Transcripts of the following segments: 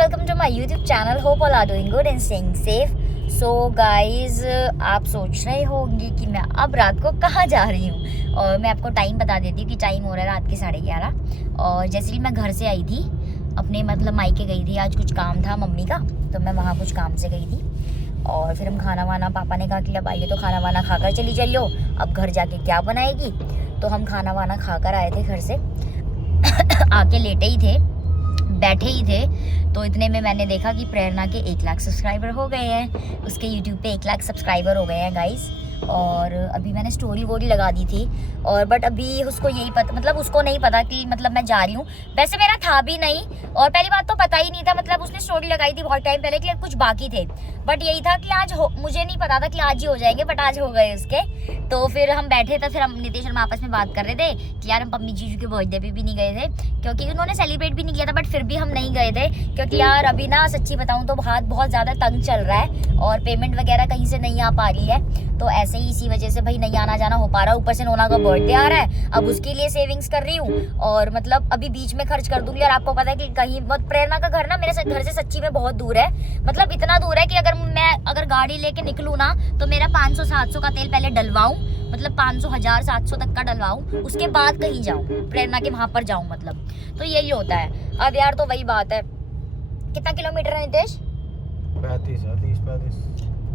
Welcome to my YouTube channel. Hope all are doing good and staying safe. So guys, आप सोच रहे होंगे कि मैं अब रात को कहाँ जा रही हूँ, और मैं आपको टाइम बता देती हूँ कि टाइम हो रहा है रात के 11:30। और जैसे ही मैं घर से आई थी अपने मायके गई थी, आज कुछ काम था मम्मी का, तो मैं वहाँ कुछ काम से गई थी। और फिर हम खाना वाना, पापा ने कहा कि अब आइए तो खाना वाना खाकर चली चलो, अब घर जाके क्या बनाएगी। तो हम खाना वाना खाकर आए थे घर से आके लेटे ही थे, बैठे ही थे, तो इतने में मैंने देखा कि प्रेरणा के 1 लाख सब्सक्राइबर हो गए हैं। उसके यूट्यूब पे 1 लाख सब्सक्राइबर हो गए हैं गाइस। और अभी मैंने स्टोरी वोरी लगा दी थी, और बट अभी उसको यही पता, मतलब उसको नहीं पता कि मतलब मैं जा रही हूँ। वैसे मेरा था भी नहीं, और पहली बात तो पता ही नहीं था, मतलब उसने स्टोरी लगाई थी बहुत टाइम पहले कि कुछ बाकी थे, बट यही था कि आज मुझे नहीं पता था कि आज ही हो जाएंगे, बट आज हो गए उसके। तो फिर हम बैठे थे, फिर हम नितेश और मैं आपस में बात कर रहे थे कि यार हम पम्मी जीजू के बर्थडे पे भी नहीं गए थे, क्योंकि उन्होंने सेलिब्रेट भी नहीं किया था, बट फिर भी हम नहीं गए थे क्योंकि यार अभी ना सच्ची बताऊं तो हाथ बहुत ज़्यादा तंग चल रहा है और पेमेंट वगैरह कहीं से नहीं आ पा रही है। तो ऐसे ही इसी वजह से भाई नहीं आना जाना हो पा रहा। ऊपर से नोना का बर्थडे आ रहा है, अब उसके लिए सेविंग्स कर रही हूँ, और मतलब अभी बीच में खर्च कर दूंगी। और आपको पता है कि कहीं प्रेरणा का घर ना मेरे घर से सच्ची में बहुत दूर है, मतलब इतना दूर है कि अगर गाड़ी लेके निकलूँ ना तो मेरा 500-700 का तेल पहले डलवाऊँ, मतलब 500-1000-700 तक का डलवाऊँ, उसके बाद कहीं जाऊँ, प्रेरणा के वहाँ पर जाऊँ, मतलब तो यही होता है। अब यार तो वही बात है, कितना किलोमीटर है नितेश?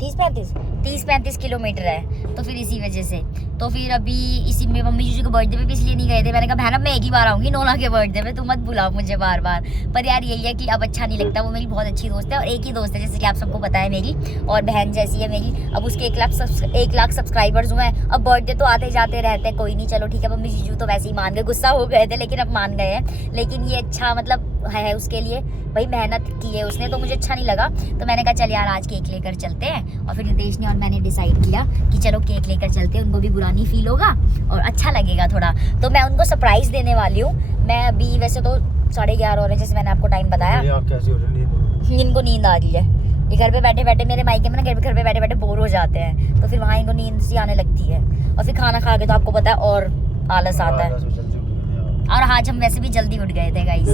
30-35 किलोमीटर है। तो फिर इसी वजह से, तो फिर अभी इसी में मम्मी जीजू के बर्थडे पे भी इसलिए नहीं गए थे। मैंने कहा बहन अब मैं एक ही बार आऊँगी नोना के बर्थडे पे, तुम मत बुलाओ मुझे बार बार। पर यार यही है कि अब अच्छा नहीं लगता, वो मेरी बहुत अच्छी दोस्त है और एक ही दोस्त है जैसे कि आप सबको पता है मेरी, और बहन जैसी है मेरी। अब उसके 1 लाख सब्सक्राइबर्स हुए हैं, अब बर्थडे तो आते जाते रहते हैं, कोई नहीं चलो ठीक है। मम्मी जीजू तो वैसे ही मान गए, गुस्सा हो गए थे लेकिन अब मान गए हैं। लेकिन ये अच्छा मतलब है उसके लिए, भाई मेहनत की है उसने, तो मुझे अच्छा नहीं लगा। तो मैंने कहा चल यार आज केक लेकर चलते हैं, और फिर नितेश ने और मैंने डिसाइड किया कि चलो केक लेकर चलते हैं, उनको भी बुरा नहीं फील होगा और अच्छा लगेगा थोड़ा। तो मैं उनको सरप्राइज देने वाली हूँ। मैं अभी वैसे तो 11:30 हो रहे हैं जैसे मैंने आपको टाइम बताया। इनको नींद आ रही है, ये घर पे बैठे बैठे, मेरे मायके में ना घर पे बैठे बैठे बोर हो जाते हैं, तो फिर वहाँ इनको नींद सी आने लगती है, और फिर खाना खा के तो आपको पता है और आलस आता है। और आज हम वैसे भी जल्दी उठ गए थे गाइस।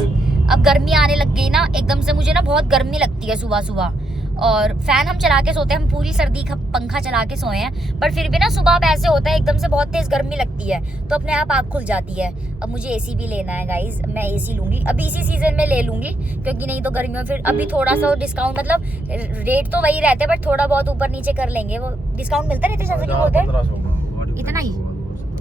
अब गर्मी आने लग गई ना एकदम से, मुझे ना बहुत गर्मी लगती है सुबह सुबह, और फैन हम चला के सोते हैं, हम पूरी सर्दी का पंखा चला के सोए हैं, पर फिर भी ना सुबह अब ऐसे होता है एकदम से बहुत तेज गर्मी लगती है, तो अपने आप आँख खुल जाती है। अब मुझे एसी भी लेना है गाइस, मैं एसी लूंगी अभी इसी सीजन में ले लूंगी, क्योंकि नहीं तो गर्मियों फिर अभी थोड़ा सा डिस्काउंट, मतलब रेट तो वही रहते हैं बट थोड़ा बहुत ऊपर नीचे कर लेंगे, वो डिस्काउंट मिलता है जैसे कि बोलते हैं, इतना ही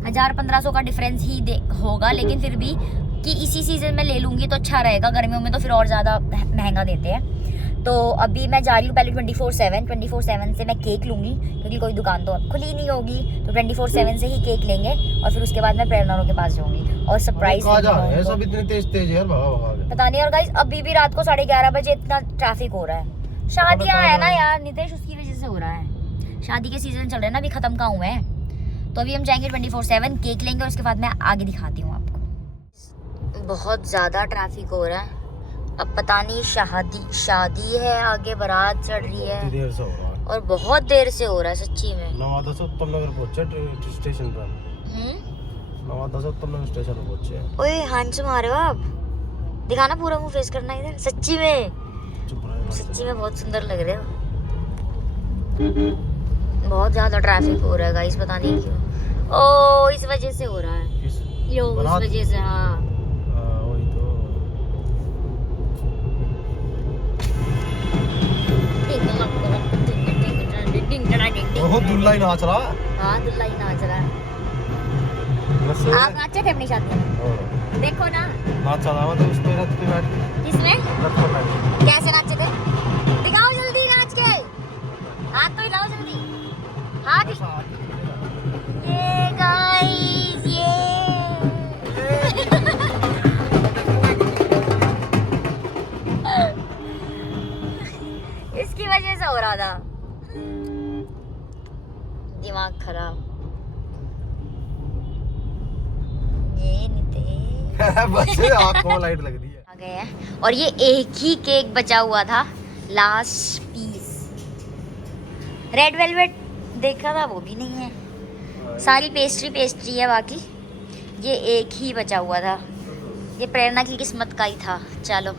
1000-1500 का डिफरेंस ही होगा, लेकिन फिर भी कि इसी सीजन में ले लूंगी तो अच्छा रहेगा। गर्मियों में तो फिर और ज़्यादा महंगा देते हैं। तो अभी मैं जा रही हूँ पहले 24/7 से मैं केक लूँगी, क्योंकि कोई दुकान तो अब खुली नहीं होगी, तो 24/7 से ही केक लेंगे, और फिर उसके बाद मैं प्रेरणा के पास जाऊँगी और सरप्राइज। सब इतने तेज यार, पता नहीं। और गाइस अभी भी रात को 11:30 बजे इतना ट्रैफिक हो रहा है। शादियाँ है ना यार नितेश, उसकी वजह से हो रहा है, शादी के सीजन चल रहे हैं ना, अभी खत्म कहाँ हुए हैं। तो अभी हम जाएंगे 24/7 केक लेंगे, और उसके बाद मैं आगे दिखाती हूँ आपको। बहुत ज़्यादा ट्रैफिक हो रहा है, अब पता नहीं शादी है, आगे बारात चढ़ रही है, देर से हो रहा है, और बहुत देर से हो रहा है सच्ची में। नवादा से उत्तम नगर पहुंचे स्टेशन पर। नवादा से उत्तम नगर स्टेशन पर पहुंचे। ओए हैंडसम आ रहे हो आप, दिखाना पूरा मुंह फेस करना इधर, सच्ची में बहुत सुंदर लग रहे हो। बहुत ज़्यादा ट्रैफिक हो रहा है गाइस, पता नहीं क्यों। ओ इस वजह से हो रहा है, इस वजह से। हाँ वही तो। ओह दुल्ला ही नाच रहा। हाँ दुल्ला ही नाच रहा है। आप नाचे थे अपनी शादी में? देखो ना नाच रहा था उसमें रथ पे बैठ के। किसमें? रथ पे बैठ के। कैसे नाचे थे? दिखाओ जल्दी नाच के, हाथ तो हिलाओ जल्दी, हाथ। ये गाइस ये इसकी वजह से हो रहा था, दिमाग खराब। ये बच्चे आंखों में लाइट लग रही है। आ गए हैं, और ये एक ही केक बचा हुआ था, लास्ट पीस। रेड वेलवेट देखा था, वो भी नहीं है, सारी पेस्ट्री है बाकी, ये एक ही बचा हुआ था। ये प्रेरणा की किस्मत का ही था। चलो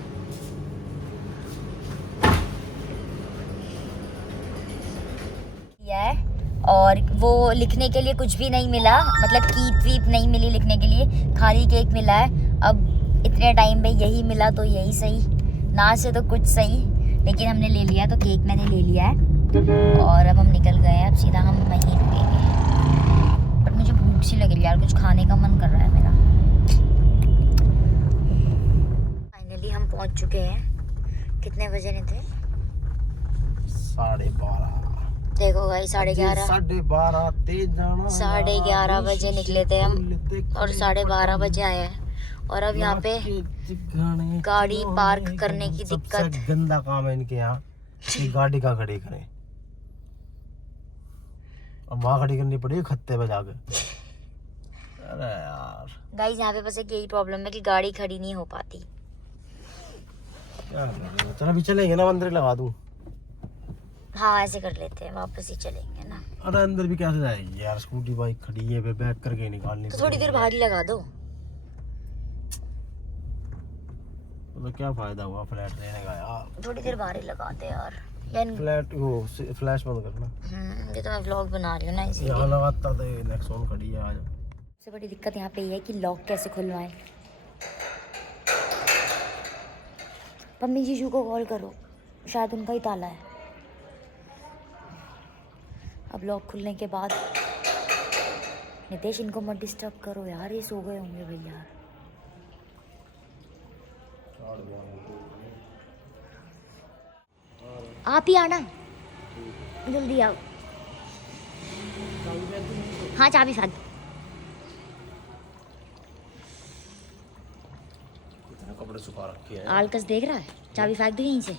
वो लिखने के लिए कुछ भी नहीं मिला, मतलब कीप वीप नहीं मिली लिखने के लिए, खाली केक मिला है। अब इतने टाइम में यही मिला तो यही सही, ना से तो कुछ सही, लेकिन हमने ले लिया तो केक मैंने ले लिया है। और अब हम निकल गए हैं, अब सीधा हम वहीं रुकेंगे। बट मुझे भूख सी लग रही है यार, कुछ खाने का मन कर रहा है मेरा। फाइनली हम पहुंच चुके हैं। कितने बजे नहीं थे? 12:30। देखो भाई 11:30 11:30 बजे निकले थे हम और 12:30 बजे आए हैं। और अब यहाँ पे गाड़ी पार्क करने की दिक्कत। गंदा काम है इनके यहाँ, गाड़ी का खड़ी करें और वहाँ खड़ी करनी पड़ेगी खत्ते पे जाके। अरे यार गाइस यहाँ पे बस एक यही प्रॉब्लम है कि गाड़ी खड़ी नहीं हो पाती। क्या करें? चल अभी चलेंगे ना, अंदर ही लगा दूं। हाँ ऐसे कर लेते हैं, वापस ही चलेंगे ना। अरे अंदर भी कैसे जाएगी यार, स्कूटी बाइक खड़ी है, फिर बैक करके निकालनी तो थोड़ी देर बाहर ही लगा दो। तो क्या फायदा हुआ फ्लैट लेने का यार, थोड़ी देर बाहर ही लगाते यार। फ्लैट वो फ्लैश बंद करना। ये तो मैं व्लॉग बना रही हूँ ना, इसलिए। यहाँ लगाता तो नेक्सॉन खड़ी है आज। सबसे बड़ी दिक्कत यहाँ पे ये है कि लॉक कैसे खुलवाएं। मम्मी जीजू को कॉल करो, शायद उनका ही ताला है। अब लॉक खुलने के बाद नितेश इनको मत डिस्टर्ब करो यार, ये सो गए होंगे भैया। आप ही आना, जल्दी आओ। हाँ चाबी साथ। कपड़े सुखा रखे हैं। आलकस देख रहा है, चाबी फेंक दो यहीं से।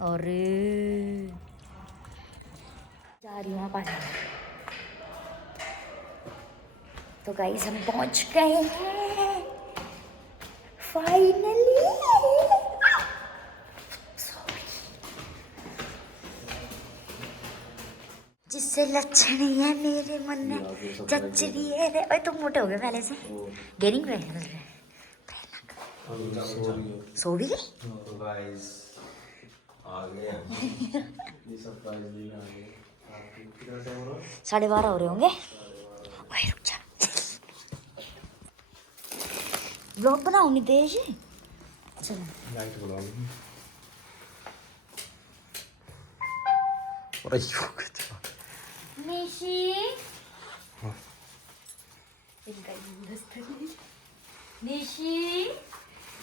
और जा रही हूँ पानी। तो गाइस हम पहुंच गए हैं फाइनली। जिससे लक्षण नहीं है मेरे मन में चचरी है रे। ओए तुम मोटे हो गए पहले से, गेनिंग वेट है। सो भी गए? आ गए हैं। ये सरप्राइज लेकर आ गए। 12:30 हो रहे होंगे। ओए रुक जा, व्लॉग बनाओ नितेश। चलो लाइट बुलाओ। और निशी निशी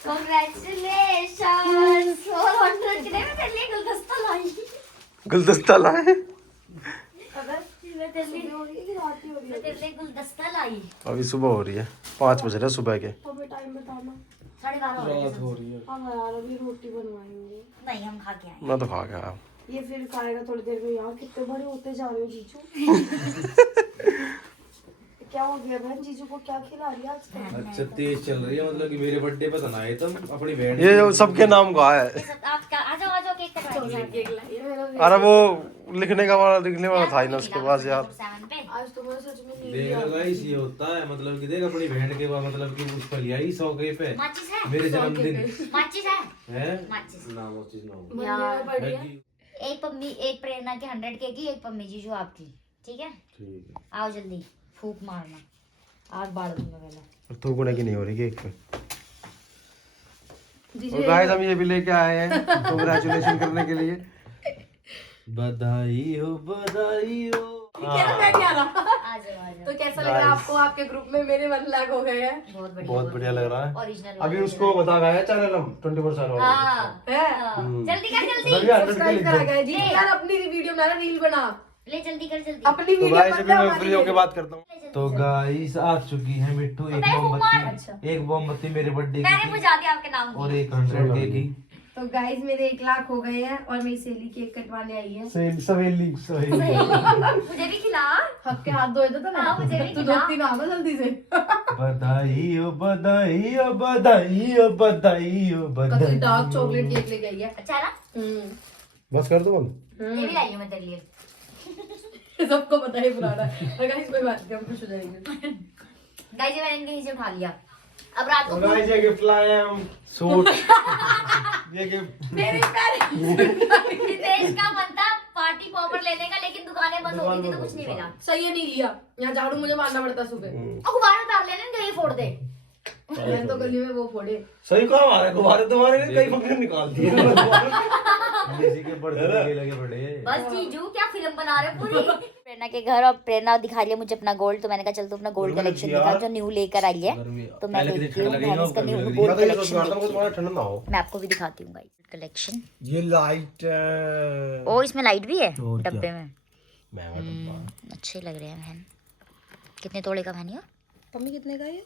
कांग्रेचुलेशंस 400 कितने में तेरे लिए गुलदस्ता लाई। गुलदस्ता लाए? अगर मैं तेरे लिए गुलदस्ता लाई। अभी सुबह हो रही है, 5 बज रहे सुबह के। तो टाइम बताना। 12:30 हो रही है। हाँ यार अभी रोटी बनवाएंगे। नहीं हम खा के आए। मैं तो खा गया। ये फिर खाएगा थोड़ी देर में। यार कितने बड़े होते जा रहे हो जीजू। क्या हो गया बहन, जीजू को क्या खिला रही है आजकल? अच्छा तेज चल रही है, मतलब कि मेरे बर्थडे पे तो आए तुम अपनी बहन। ये जो सबके नाम का है। आप क्या आ जाओ केक कटवाइए। केक लाइए मेरा। अरे वो लिखने वाला था ही ना उसके पास यार। आज तो मैं सच में नहीं देख गाइस ये होता है, मतलब कि देख अपनी बहन के बाद मतलब कि उस पर लिया ही 100 पे माचिस है? मेरे जन्मदिन माचिस है? है माचिस। ना वो चीज ना हो। यार बढ़िया। एक पम्मी, एक प्रेरणा के 100 के की, एक पम्मी जीजू आपकी। ठीक है ठीक है। आओ जल्दी फूक मारना, आग बाल दूंगा पहले। तो गुने की नहीं हो रही केक पे। और गाइस हम ये भी लेके आए हैं कांग्रेचुलेशन करने के लिए। बधाई हो बधाई हो। क्या मैं क्या रहा? आ जाओ तो कैसा लगा आपको? आपके ग्रुप में मेरे 1 लाख हो गए हैं। बहुत बढ़िया लग रहा है। ओरिजिनल अभी उसको बता गया है चैनल हम 24 साल हो गए। हाँ है? जल्दी कर जल्दी रवि 100 के सब्सक्राइब लिख करा दो। गया जी। यार अपनी वीडियो बना, रील बना, ले जल्दी कर जल्दी। अपनी तो वीडियो गाइस अभी मैं फ्री होके बात करता हूँ। तो गाइस आ चुकी है मिट्टू एक मोमबत्ती, एक मोमबत्ती मेरे बर्थडे मैंने की बुझा दिया आपके नाम और एक 100 के की। तो गाइस मेरे 1 लाख हो गए हैं और मेरी सहेली केक कटवाने आई है। सवेली मुझे भी खिला। हक के हाथ धोए तो ना। हाँ, मुझे भी तू खिला। धोती ना हो जल्दी से। बधाई हो बधाई हो बधाई हो बधाई हो बधाई। डार्क चॉकलेट केक लेके आई है। अच्छा है ना? बस कर दो बंद। ये भी लाई हूँ मैं तेरे लिए। सबको पता है पुराना। और गाइस कोई बात नहीं, हम खुश हो जाएंगे। गाइस ये मैंने इनके नीचे उठा लिया। अब रात को गाइस ये गिफ्ट लाए हैं हम सूट। ये गिफ्ट मेरी पैर नितेश का मन था पार्टी पॉपर लेने का, लेकिन दुकानें बंद हो गई थी तो कुछ नहीं मिला। सही है, नहीं लिया। यहाँ झाड़ू मुझे मारना पड़ता सुबह। और गुब्बारे उतार लेने दे, ये फोड़ दे। मैंने तो गली में वो फोड़े। सही कहा हमारे गुब्बारे तुम्हारे लिए कई फंक्शन निकाल दिए किसी के बर्थडे के लगे पड़े। बस जीजू क्या फिल्म बना रहे हो पूरी। प्रेरणा के घर, और प्रेरणा दिखा रही है मुझे अपना गोल्ड, तो मैंने कहा चल तू अपना गोल्ड कलेक्शन दिखा जो न्यू लेकर आई है। तो मैं देखती हूँ इसका न्यू गोल्ड कलेक्शन। तुम्हारा ठंडा ना हो। मैं आपको भी दिखाती हूँ गाइस कलेक्शन। ये लाइट ओ इसमें लाइट भी है और क्या? डब्बे में। महंगा डब्बा। अच्छे लग रहे हैं बहन। कितने तोले का बहन ये? मम्मी कितने का ये?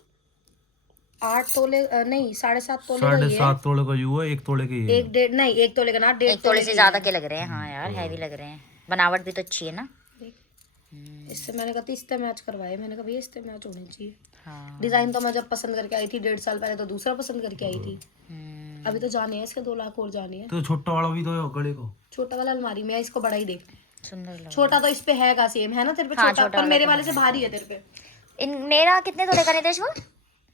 8 तोले नहीं 7.5 तोले का ये है। 7.5 तोले का यू है, 1 तोले की है। 1 नहीं 1 तोले का ना, 1.5 एक तोले से ज्यादा के लग रहे हैं। हाँ यार हैवी लग रहे हैं, बनावट भी तो अच्छी है ना। इससे मैंने कहा इससे मैच करवाए, मैंने कहा भैया इससे मैच होने चाहिए। हाँ। डिजाइन तो मैं जब पसंद करके आई थी 1.5 साल पहले, तो दूसरा पसंद करके आई थी। अभी तो जाने हैं इसके 2 लाख और जाने हैं। तो छोटा वाला भी तो है गले को। छोटा वाला अलमारी में है, इसको बड़ा ही देख। सुंदर लग छोटा तो इस पे हैगा सेम है ना तेरे पे, हाँ, छोटा छोटा पर वाला मेरे तो वाले से भारी है तेरे पे। इन मेरा कितने तोले का नितेश वो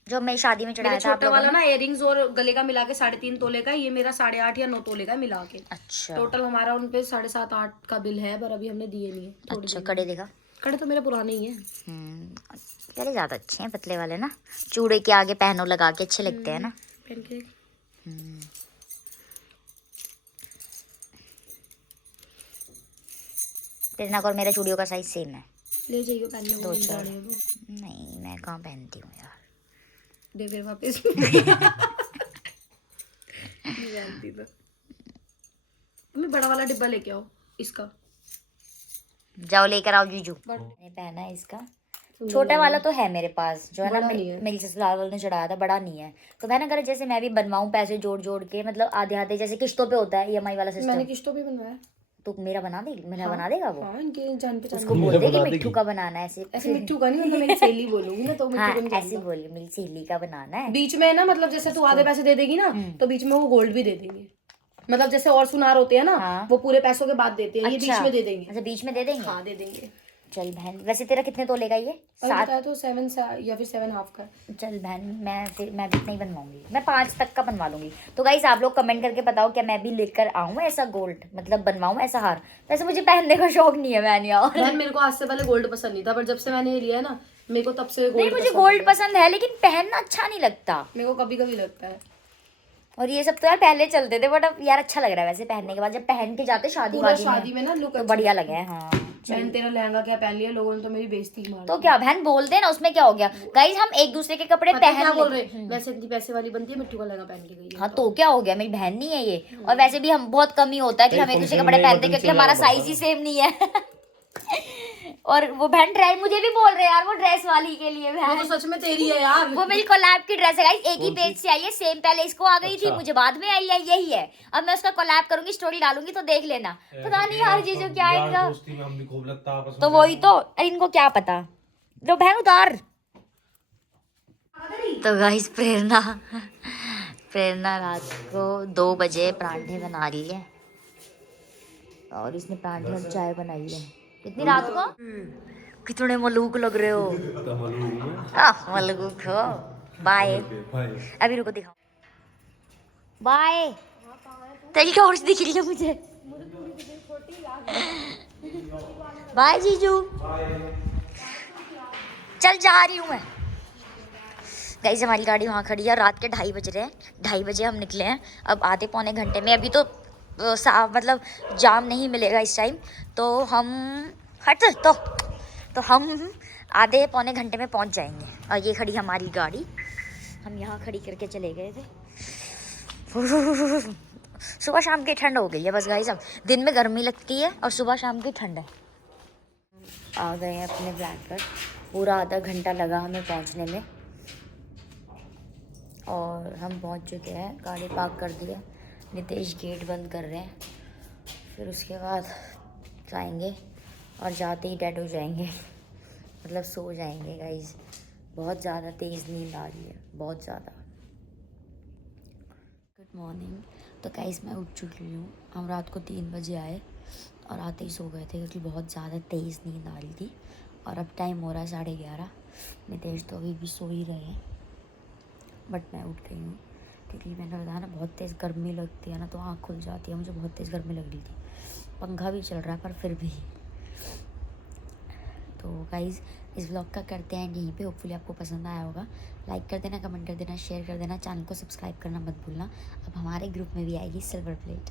जो मैं शादी में चढ़ाया मेरा था आप छोटा लोगों वाला ने? ना इयरिंग्स और गले का मिला के 3.5 तोले का, ये मेरा 8.5 या 9 तोले का मिला के। अच्छा टोटल हमारा उन पे 7.5 8 का बिल है, पर अभी हमने दिए नहीं है। थोड़ी अच्छा देर कड़े देखा। में। कड़े तो मेरे पुराने ही है। पहले ज्यादा अच्छे हैं पतले वाले ना, चूड़े के आगे पहनो लगा के अच्छे लगते हैं ना। पहन के प्रेरणा और मेरा चूड़ियों का साइज सेम है। ले जाइयो पहनने को। 2-4 गाड़ी में वो। नहीं मैं कहाँ पहनती हूँ यार। दे फिर वापस। नहीं जानती तो। मम्मी बड़ा वाला डिब्बा लेके आओ इसका। जाओ लेकर आओ जीजू। मैंने पहना है इसका। छोटा वाला तो है मेरे पास, जो है ना मेरी ससुराल वालों ने चढ़ाया था, बड़ा नहीं है। तो मैंने अगर जैसे मैं भी बनवाऊं पैसे जोड़ जोड़ के, मतलब आधे आधे जैसे किस्तों पे होता है EMI वाला मैंने सिस्टम, किस्तों भी बनवाया। तो मेरा बना देगी, मेरा बना देगा वो। हाँ इनके जान पहचान उसको बोल दे कि मिट्टू का बनाना है ऐसे। ऐसे मिट्टू का नहीं, मतलब मेरी सहेली बोलूंगी ना तो हाँ मिट्टू को नहीं ऐसे बोलिए मेरी सहेली का बनाना है। बीच में ना, मतलब जैसे तू आधे पैसे दे देगी ना तो बीच में वो गोल्ड भी दे देंगे। मतलब जैसे और सुनार होते हैं ना, हाँ। वो पूरे पैसों के बाद देते हैं, ये बीच अच्छा। में दे देंगे। अच्छा बीच में दे देंगे। हाँ दे देंगे। चल बहन, वैसे तेरा कितने तोले का ये? 7। बताया तो 7 या फिर 7.5 का। चल बहन मैं भी नहीं बनवाऊंगी, मैं 5 तक का बनवा लूंगी। तो गाइस आप लोग कमेंट करके बताओ क्या मैं भी लेकर आऊँ ऐसा गोल्ड, मतलब बनवाऊँ ऐसा हार। वैसे मुझे पहनने का शौक नहीं है बहन यार। बहन मेरे को आज से पहले गोल्ड पसंद नहीं था, पर जब से मैंने ये लिया है ना मेरे को तब से नहीं गोल्ड मुझे गोल्ड पसंद है, लेकिन पहनना अच्छा नहीं लगता। मेरे को कभी कभी लगता है। और ये सब तो यार पहले चलते थे, बट अब यार अच्छा लग रहा है वैसे पहनने के बाद, जब पहन के जाते शादी पूरा वादी शादी में में ना लुक तो बढ़िया लगे हैं। हाँ बहन तेरा लहंगा क्या पहन लिया, लोगों ने तो मेरी बेइज्जती मार तो क्या बहन बोलते हैं ना, उसमें क्या हो गया गाइस, हम एक दूसरे के कपड़े क्या पहन बोल लेते रहे, वैसे इतनी पैसे वाली बनती है, मिट्टू का लहंगा पहन के गई है। हाँ तो क्या हो गया, मेरी बहन नहीं है ये। और वैसे भी हम बहुत कम ही होता है कि हम एक दूसरे के कपड़े पहनते हैं, क्योंकि हमारा साइज ही सेम नहीं है। और वो बहन ड्रेस मुझे भी बोल रहे हैं यार, वो ड्रेस वाली के लिए वो बहन, तो सच में तेरी है यार। वो मेरी कोलैब की ड्रेस है गाइस, एक ही पेज से आई है सेम। पहले इसको आ गई थी, मुझे बाद में आई है, यही है। अब मैं उसका कोलैब करूंगी, स्टोरी डालूंगी तो देख लेना। पता नहीं यार जीजू क्या है इनका, दोस्ती में हम भी खूब लगता आपस में। तो वही तो इनको क्या पता। लो बहन उतार। तो गाइस प्रेरणा रात को 2 बजे परांठे बना रही है, और इसने परांठे और चाय बनाई है। कितनी रात को? कितने मलूक लग रहे हो। मलूक हो। बाय। अभी रुको दिखाओ। बाय। तेरी टॉर्च दिख रही है मुझे। बाय जीजू। चल जा रही हूँ मैं। गाइस हमारी गाड़ी वहाँ खड़ी है, रात के 2:30 बज रहे हैं। 2:30 बजे हम निकले हैं, अब आधे पौने घंटे में, अभी तो मतलब जाम नहीं मिलेगा इस टाइम, तो हम हम आधे पौने घंटे में पहुँच जाएंगे। और ये खड़ी हमारी गाड़ी, हम यहाँ खड़ी करके चले गए थे। सुबह शाम की ठंड हो गई है बस गाइस, अब दिन में गर्मी लगती है और सुबह शाम की ठंड है। आ गए हैं अपने फ्लैट पर, पूरा आधा घंटा लगा हमें पहुँचने में, और हम पहुंच चुके हैं। गाड़ी पार्क कर दी है, नितेश गेट बंद कर रहे हैं। फिर उसके बाद जाएंगे और जाते ही डेड हो जाएंगे, मतलब सो जाएंगे गाइस। बहुत ज़्यादा तेज़ नींद आ रही है, बहुत ज़्यादा। Good morning. तो गाइस मैं उठ चुकी हूँ। हम रात को 3 बजे आए और आते ही सो गए थे, क्योंकि बहुत ज़्यादा तेज़ नींद आ रही थी। और अब टाइम हो रहा है 11:30। नितेश तो अभी भी सो ही रहे हैं, बट मैं उठ गई हूँ। क्योंकि मैंने बताया ना बहुत तेज़ गर्मी लगती है ना, तो आँख खुल जाती है। मुझे बहुत तेज़ गर्मी लग रही थी, पंखा भी चल रहा है पर फिर भी। तो गाइज़ इस व्लॉग का करते हैं यहीं पे। होपफुली आपको पसंद आया होगा। लाइक कर देना, कमेंट कर देना, शेयर कर देना, चैनल को सब्सक्राइब करना मत भूलना। अब हमारे ग्रुप में भी आएगी सिल्वर प्लेट।